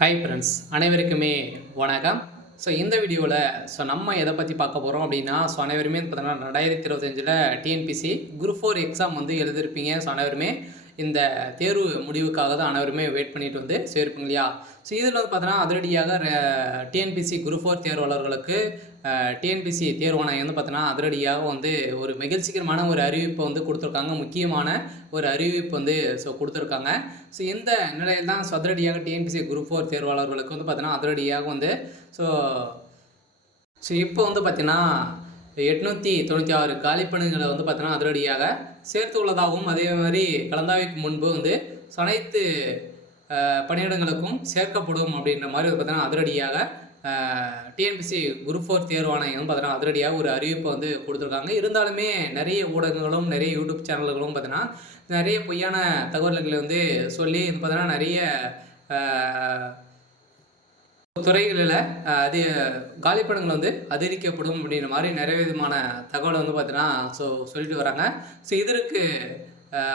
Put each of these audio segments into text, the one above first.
Hi friends, அனைவருக்குமே வணக்கம். இந்த வீடியோவில் நம்ம எதை பற்றி பார்க்க போகிறோம் அப்படின்னா, அனைவருமே பார்த்தீங்கன்னா 2025 டிஎன்பிசி குரூப் 4 எக்ஸாம் வந்து எழுதியிருப்பீங்க. அனைவருமே இந்த தேர்வு முடிவுக்காக தான் அனைவருமே வெயிட் பண்ணிட்டு வந்து சேர்ப்பீங்க இல்லையா? இதில் வந்து பார்த்தீங்கன்னா அதிரடியாக டிஎன்பிசி குரூப் 4 தேர்வாளர்களுக்கு டிஎன்பிசி தேர்வாணையம் வந்து பார்த்தீங்கன்னா அதிரடியாக வந்து ஒரு மகிழ்ச்சிகரமான ஒரு அறிவிப்பை வந்து கொடுத்துருக்காங்க. முக்கியமான ஒரு அறிவிப்பு வந்து கொடுத்துருக்காங்க. இந்த நிலையில் தான் அதிரடியாக டிஎன்பிசி குரூப் 4 தேர்வாளர்களுக்கு வந்து பார்த்தீங்கன்னா அதிரடியாக வந்து இப்போ வந்து பார்த்தீங்கன்னா 896 காலிப்பணிகளை வந்து பார்த்தீங்கன்னா அதிரடியாக சேர்த்து உள்ளதாகவும், அதே மாதிரி கலந்தாய்வுக்கு முன்பு வந்து அனைத்து பணியிடங்களுக்கும் சேர்க்கப்படும் அப்படின்ற மாதிரி வந்து பார்த்தீங்கன்னா அதிரடியாக டிஎன்பிசி குரூப் 4 தேர்வாணையம் வந்து பார்த்தீங்கன்னா அதிரடியாக ஒரு அறிவிப்பை வந்து கொடுத்துருக்காங்க. இருந்தாலுமே நிறைய ஊடகங்களும் நிறைய யூடியூப் சேனல்களும் பார்த்தீங்கன்னா நிறைய பொய்யான தகவல்களை வந்து சொல்லி பார்த்தீங்கன்னா நிறைய துறைகளில் அது காலிப்படங்கள் வந்து அதிகரிக்கப்படும் அப்படின்ற மாதிரி நிறைய விதமான தகவலை வந்து பார்த்தீங்கன்னா சொல்லிட்டு வராங்க. இதற்கு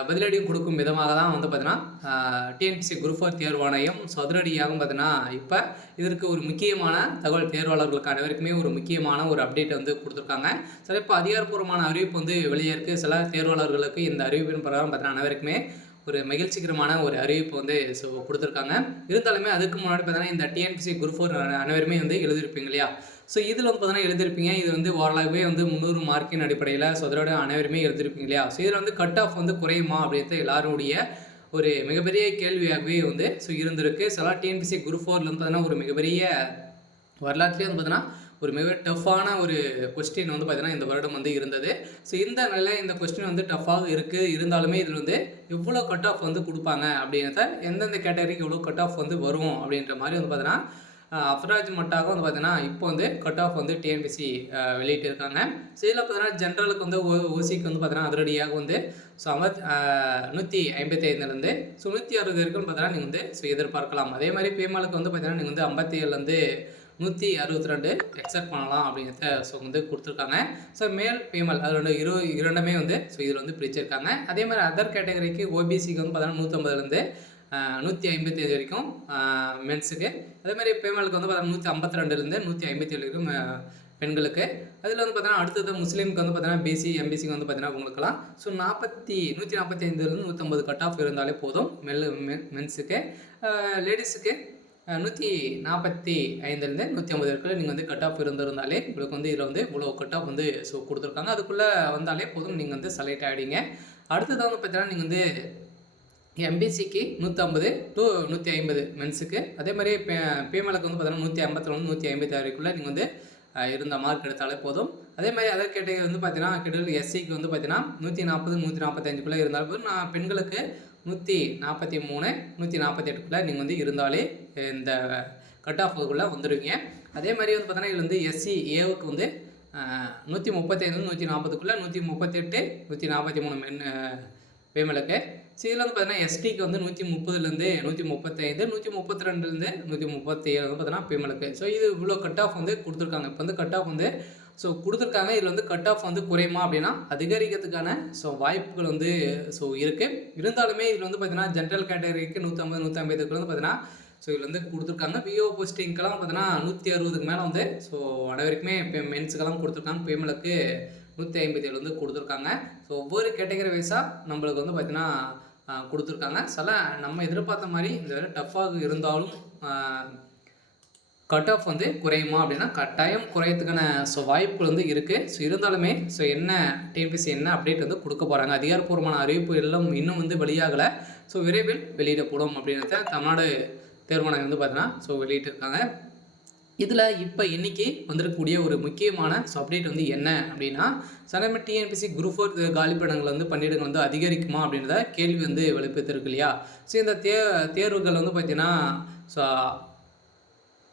பதிலடியும் கொடுக்கும் விதமாக தான் வந்து பார்த்தீங்கன்னா டிஎன்பிசி குரூப் 4 தேர்வாணையம் அதிரடியாகவும் பார்த்தீங்கன்னா இப்போ இதற்கு ஒரு முக்கியமான தகவல் தேர்வாளர்களுக்கு அனைவருக்குமே ஒரு முக்கியமான ஒரு அப்டேட் வந்து கொடுத்துருக்காங்க. இப்போ அதிகாரப்பூர்வமான அறிவிப்பு வந்து வெளியே இருக்குது. சில தேர்வாளர்களுக்கு இந்த அறிவிப்பின் பிரகாரம் பார்த்தீங்கன்னா அனைவருக்குமே ஒரு மகிழ்ச்சிகரமான ஒரு அறிவிப்பு வந்து கொடுத்துருக்காங்க. இருந்தாலுமே அதுக்கு முன்னாடி பார்த்தீங்கன்னா இந்த டிஎன்பிசி குரூப் 4 அனைவருமே வந்து எழுதியிருப்பீங்க இல்லையா? இதில் வந்து பார்த்தீங்கன்னா எழுதியிருப்பீங்க. இது வந்து ஓரளவுமே வந்து 300 மார்க்கின் அடிப்படையில் அதோட அனைவருமே எழுதியிருப்பீங்க இல்லையா? இதில் வந்து கட் ஆஃப் வந்து குறையுமா அப்படின்றது எல்லாருடைய ஒரு மிகப்பெரிய கேள்வியாகவே வந்து இருந்திருக்கு. சில டிஎன்பிசி குரூப் 4 வந்து பார்த்தீங்கன்னா ஒரு மிகப்பெரிய வரலாற்றுலேயே வந்து பார்த்தீங்கன்னா ஒரு மிக டஃப்பான ஒரு கொஸ்டின் வந்து பார்த்தீங்கன்னா இந்த வருடம் வந்து இருந்தது. இந்த நிலையில் இந்த கொஸ்டின் வந்து டஃப்பாக இருக்குது. இருந்தாலுமே இதில் வந்து எவ்வளோ கட் ஆஃப் வந்து கொடுப்பாங்க அப்படின்றத, எந்தெந்த கேட்டகரிக்கு எவ்வளோ கட் ஆஃப் வந்து வரும் அப்படின்ற மாதிரி வந்து பார்த்தீங்கன்னா அப்ராக்சிமேட்டாக வந்து பார்த்தீங்கன்னா இப்போ வந்து கட் ஆஃப் வந்து டிஎன்பிசி வெளியிட்டிருக்காங்க. இதில் பார்த்தீங்கன்னா ஜென்ரலுக்கு வந்து ஓசிக்கு வந்து பார்த்தீங்கன்னா அதிரடியாக வந்து 155லேருந்து 160 வரைக்கும் பார்த்தீங்கன்னா நீங்கள் வந்து எதிர்பார்க்கலாம். அதே மாதிரி பேமாலுக்கு வந்து பார்த்தீங்கன்னா நீங்கள் வந்து 57லேருந்து 162 எக்ஸெப்ட் பண்ணலாம் அப்படிங்கிறத வந்து கொடுத்துருக்காங்க. மேல் ஃபீமேல் அது இரண்டுமே வந்து இதில் வந்து பிரிச்சிருக்காங்க. அதே மாதிரி அதர் கேட்டகரிக்கு ஓபிசிக்கு வந்து பார்த்தீங்கன்னா 150லேருந்து 155 வரைக்கும் மென்ஸுக்கு. அதே மாதிரி ஃபீமேலுக்கு வந்து பார்த்தீங்கன்னா 152லேருந்து 157 வரைக்கும் பெண்களுக்கு. அதில் வந்து பார்த்தீங்கன்னா அடுத்தது முஸ்லீமுக்கு வந்து பார்த்தீங்கன்னா பிசி எம்பிசிக்கு வந்து பார்த்தீங்கன்னா உங்களுக்குலாம் 145லேருந்து 150 கட் ஆஃப் இருந்தாலே போதும் மென்ஸுக்கு. லேடிஸுக்கு 145லேருந்து 150 வரைக்கும் நீங்கள் வந்து கட் ஆஃப் இருந்திருந்தாலே உங்களுக்கு வந்து இதில் வந்து இவ்வளோ கட் ஆஃப் வந்து கொடுத்துருக்காங்க. அதுக்குள்ளே வந்தாலே போதும், நீங்கள் வந்து செலக்ட் ஆகிடுங்க. அடுத்தது வந்து பார்த்தீங்கன்னா நீங்கள் வந்து எம்பிசிக்கு 150 to 150 மென்ஸுக்கு. அதே மாதிரி ஃபீமேலுக்கு வந்து பார்த்தீங்கன்னா 152 156 வரைக்குள்ளே நீங்கள் வந்து இருந்த மார்க் எடுத்தாலே போதும். அதே மாதிரி அதர் கேட்டகரி வந்து பார்த்தீங்கன்னா கிட்டத்தட்ட எஸ்சிக்கு வந்து பார்த்தீங்கன்னா 140 145 இருந்தாலும் போதும். பெண்களுக்கு 143 148 நீங்கள் வந்து இருந்தாலே இந்த கட் ஆஃபுக்குள்ளே வந்துடுவீங்க. அதே மாதிரி வந்து பார்த்தீங்கன்னா இதில் வந்து எஸ்சி ஏவுக்கு வந்து 135 140 138 143 ஃபீமேலுக்கு. இதில் வந்து பார்த்தீங்கன்னா எஸ்டிக்கு வந்து 130லேருந்து 135 132லேருந்து 137 வந்து பார்த்தீங்கன்னா ஃபீமேலுக்கு. இது இவ்வளோ கட் ஆஃப் வந்து கொடுத்துருக்காங்க. இப்போ வந்து கட் ஆஃப் வந்து கொடுத்துருக்காங்க. இதில் வந்து கட் ஆஃப் வந்து குறையுமா அப்படின்னா அதிகரிக்கிறதுக்கான வாய்ப்புகள் வந்து இருக்குது. இருந்தாலுமே இதில் வந்து பார்த்தீங்கன்னா ஜென்ரல் கேட்டகரிக்கு 150 150க்கு வந்து பார்த்தீங்கன்னா இதில் வந்து கொடுத்துருக்காங்க. விஓ போஸ்டிங்கெல்லாம் பார்த்தீங்கன்னா 160க்கு மேலே வந்து அனைவருக்குமே இப்போ மென்ஸுக்கெல்லாம் கொடுத்துருக்காங்க. ஃபீமேலுக்கு 157 வந்து கொடுத்துருக்காங்க. ஒவ்வொரு கேட்டகரி வைஸாக நம்மளுக்கு வந்து பார்த்தீங்கன்னா கொடுத்துருக்காங்க. சில நம்ம எதிர்பார்த்த மாதிரி இந்த வேலை டஃப்பாக இருந்தாலும் கட் ஆஃப் வந்து குறையுமா அப்படின்னா கட்டாயம் குறையத்துக்கான வாய்ப்பு வந்து இருக்குது. இருந்தாலுமே என்ன டிஎன்பிசி என்ன அப்டேட் வந்து கொடுக்க போகிறாங்க, அதிகாரப்பூர்வமான அறிவிப்பு எல்லாம் இன்னும் வந்து வெளியாகலை. விரைவில் வெளியிடப்படும் அப்படின்றத தமிழ்நாடு தேர்வாணையம் வந்து பார்த்தீங்கன்னா வெளியிட்டிருக்காங்க. இதில் இப்போ இன்றைக்கி வந்திருக்கக்கூடிய ஒரு முக்கியமான அப்டேட் வந்து என்ன அப்படின்னா, சனமே டிஎன்பிசி குரூப் 4 காலிப்படங்கள் வந்து பணியிடங்கள் வந்து அதிகரிக்குமா அப்படின்றத கேள்வி வந்து வெளிப்படுத்திருக்கு இல்லையா? இந்த தேர்வுகள் வந்து பார்த்திங்கன்னா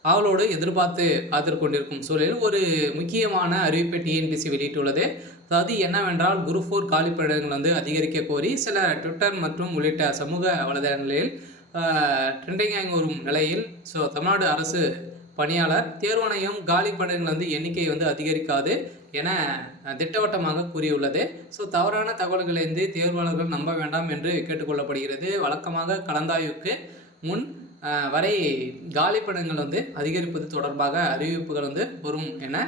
அவளோடு எதிர்பார்த்து காத்திருக் கொண்டிருக்கும் சூழலில் ஒரு முக்கியமான அறிவிப்பை டிஎன்பிசி வெளியிட்டுள்ளது. அதாவது என்னவென்றால் குரூப் 4 காலிப்படங்கள் வந்து அதிகரிக்க கோரி சில ட்விட்டர் மற்றும் உள்ளிட்ட சமூக வலைதளங்களில் ட்ரெண்டிங் வரும் நிலையில் தமிழ்நாடு அரசு பணியாளர் தேர்வாணையம் காலிப்படங்கள் வந்து எண்ணிக்கை வந்து அதிகரிக்காது என திட்டவட்டமாக கூறியுள்ளது. தவறான தகவல்களிலிருந்து தேர்வாளர்கள் நம்ப வேண்டாம் என்று கேட்டுக்கொள்ளப்படுகிறது. வழக்கமாக கலந்தாய்வுக்கு முன் வரை காலிப்படங்கள் வந்து அதிகரிப்பது தொடர்பாக அறிவிப்புகள் வந்து வரும் என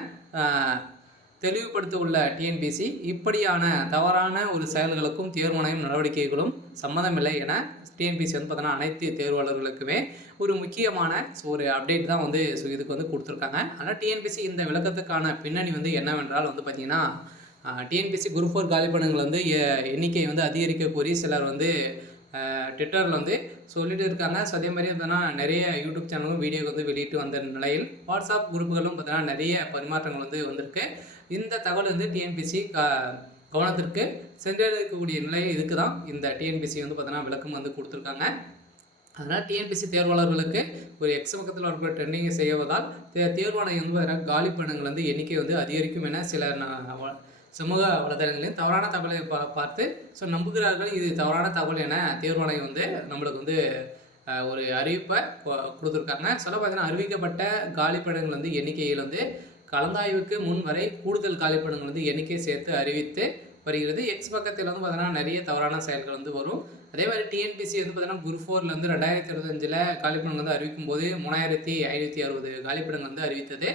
தெளிவுபடுத்த உள்ள டிஎன்பிஎஸ்சி இப்படியான தவறான ஒரு செயல்களுக்கும் தேர்வாணையம் நடவடிக்கைகளும் சம்மந்தமில்லை என டிஎன்பிஎஸ்சி வந்து பார்த்தீங்கன்னா அனைத்து தேர்வாளர்களுக்குமே ஒரு முக்கியமான ஒரு அப்டேட் தான் வந்து இதுக்கு வந்து கொடுத்துருக்காங்க. ஆனால் டிஎன்பிஎஸ்சி இந்த விளக்கத்துக்கான பின்னணி வந்து என்னவென்றால் வந்து பார்த்திங்கன்னா டிஎன்பிஎஸ்சி குரூப் 4 காலிப்படங்கள் வந்து எண்ணிக்கை வந்து அதிகரிக்க கோரி சிலர் வந்து ட்விட்டரில் வந்து சொல்லிட்டு இருக்காங்க. ஸோ அதே மாதிரி பார்த்தீங்கன்னா நிறைய யூடியூப் சேனலும் வீடியோ வந்து வெளியிட்டு வந்த நிலையில் வாட்ஸ்அப் குரூப்புகளும் பார்த்தீங்கன்னா நிறைய பரிமாற்றங்கள் வந்து வந்திருக்கு. இந்த தகவல் வந்து டிஎன்பிஎஸ்சி கவனத்திற்கு சென்றடையக்கூடிய நிலை இதுக்கு தான் இந்த டிஎன்பிஎஸ்சி வந்து பார்த்தீங்கன்னா விளக்கம் வந்து கொடுத்துருக்காங்க. அதனால் டிஎன்பிஎஸ்சி தேர்வாளர்களுக்கு ஒரு எக்ஸ் பக்கத்தில் இருக்கிற ட்ரெண்டிங்கை செய்வதால் தேர்வாணையம் வந்து பார்த்தீங்கன்னா காலி பணிகள் வந்து எண்ணிக்கை வந்து அதிகரிக்கும் என சில சமூக வலைதளங்களையும் தவறான தகவலை பார்த்து ஸோ நம்புகிறார்கள். இது தவறான தகவல் என தேர்வாணையம் வந்து நம்மளுக்கு வந்து ஒரு அறிவிப்பை கொடுத்துருக்காங்க. சொல்ல பார்த்தீங்கன்னா அறிவிக்கப்பட்ட காலிப்படங்கள் வந்து எண்ணிக்கையில் வந்து கலந்தாய்வுக்கு முன் வரை கூடுதல் காலிப்படங்கள் வந்து எண்ணிக்கை சேர்த்து அறிவித்து வருகிறது. எக்ஸ் பக்கத்தில் வந்து பார்த்தீங்கன்னா நிறைய தவறான செயல்கள் வந்து வரும். அதே மாதிரி டிஎன்பிஎஸ்சி வந்து பார்த்தீங்கன்னா குரூப் 4 வந்து 2025 காலிப்படங்கள் வந்து அறிவிக்கும் போது 3560 காலிப்படங்கள் வந்து அறிவித்தது.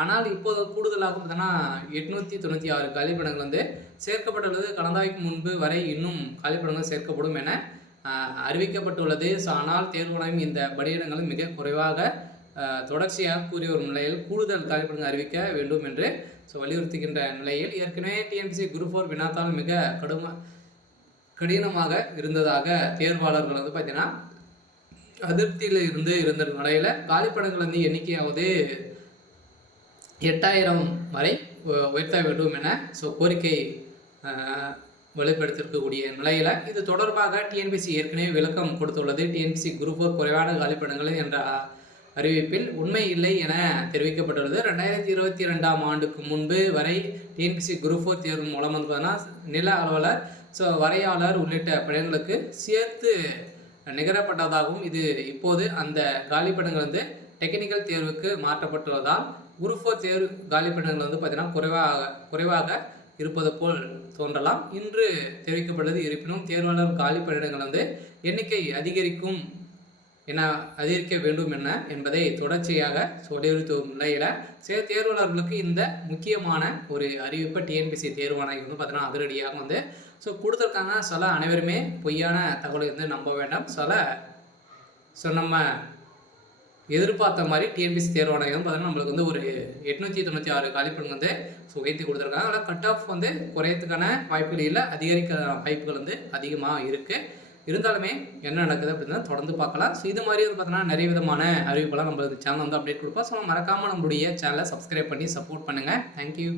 ஆனால் இப்போது கூடுதலாக பார்த்தீங்கன்னா 896 காலிப்படங்கள் வந்து சேர்க்கப்பட்டுள்ளது. கலந்தாய்வுக்கு முன்பு வரை இன்னும் காலிப்படங்கள் சேர்க்கப்படும் என அறிவிக்கப்பட்டுள்ளது. ஸோ ஆனால் தேர்வாணையம் இந்த பணியிடங்களும் மிக குறைவாக தொடர்ச்சியாக கூறிய ஒரு நிலையில் கூடுதல் காலிப்படங்கள் அறிவிக்க வேண்டும் என்று வலியுறுத்துகின்ற நிலையில் ஏற்கனவே டிஎன்பிஎஸ்சி குரூப் 4 வினாத்தால் மிக கடினமாக இருந்ததாக தேர்வாளர்கள் வந்து பார்த்தீங்கன்னா அதிருப்தியில் இருந்த நிலையில் காலிப்படங்கள் வந்து எண்ணிக்கையாவது 8000 வரை உயர்த்த வேண்டும் என கோரிக்கை வெளிப்படுத்தியிருக்கக்கூடிய நிலையில் இது தொடர்பாக டிஎன்பிஎஸ்சி ஏற்கனவே விளக்கம் கொடுத்துள்ளது. டிஎன்பிஎஸ்சி குரூப் 4 குறைவான காலிப்படங்கள் என்ற அறிவிப்பில் உண்மை இல்லை என தெரிவிக்கப்பட்டுள்ளது. 2022ஆம் ஆண்டுக்கு முன்பு வரை டிஎன்பிஎஸ்சி குரூப் 4 தேர்வு மூலம் வந்து பார்த்தீங்கன்னா நில அலுவலர் வரையாளர் உள்ளிட்ட பணிகளுக்கு சேர்த்து நிகரப்பட்டதாகவும் இது இப்போது அந்த காலிப்படங்கள் வந்து டெக்னிக்கல் தேர்வுக்கு மாற்றப்பட்டுள்ளதால் குரூப் 4 தேர்வு காலிப்படங்கள் வந்து பார்த்தீங்கன்னா குறைவாக இருப்பது போல் தோன்றலாம். இன்று தெரிவிக்கப்பட்டது. இருப்பினும் தேர்வாளர் காலிப்படங்கள் வந்து எண்ணிக்கை அதிகரிக்க வேண்டும் என்பதை தொடர்ச்சியாக வலியுறுத்தும் நிலையில் தேர்வாளர்களுக்கு இந்த முக்கியமான ஒரு அறிவிப்பை டிஎன்பிஎஸ்சி தேர்வாணையம் வந்து பார்த்தீங்கன்னா அதிரடியாக வந்து கொடுத்துருக்காங்க. சில அனைவருமே பொய்யான தகவலை வந்து நம்ப வேண்டாம். நம்ம எதிர்பார்த்த மாதிரி டிஎன்பிஎஸ்சி தேர்வாணையம் பார்த்தீங்கன்னா நம்மளுக்கு வந்து ஒரு 896 காலிப்படங்கள் வந்து உயர்த்தி கொடுத்துருக்காங்க. அதனால் கட் ஆஃப் வந்து குறையத்துக்கான வாய்ப்புகள் இல்லை, அதிகரிக்க வாய்ப்புகள் வந்து அதிகமாக இருக்குது. இருந்தாலுமே என்ன நடக்குது அப்படின்னா தொடர்ந்து பார்க்கலாம். இது மாதிரி வந்து பார்த்தீங்கன்னா நிறைய விதமான அறிவிப்பெல்லாம் நம்மளுக்கு சேனல் வந்து அப்டேட் கொடுப்போம். மறக்காமல் நம்மளுடைய சேனலை சப்ஸ்கிரைப் பண்ணி சப்போர்ட் பண்ணுங்கள். தேங்க்யூ.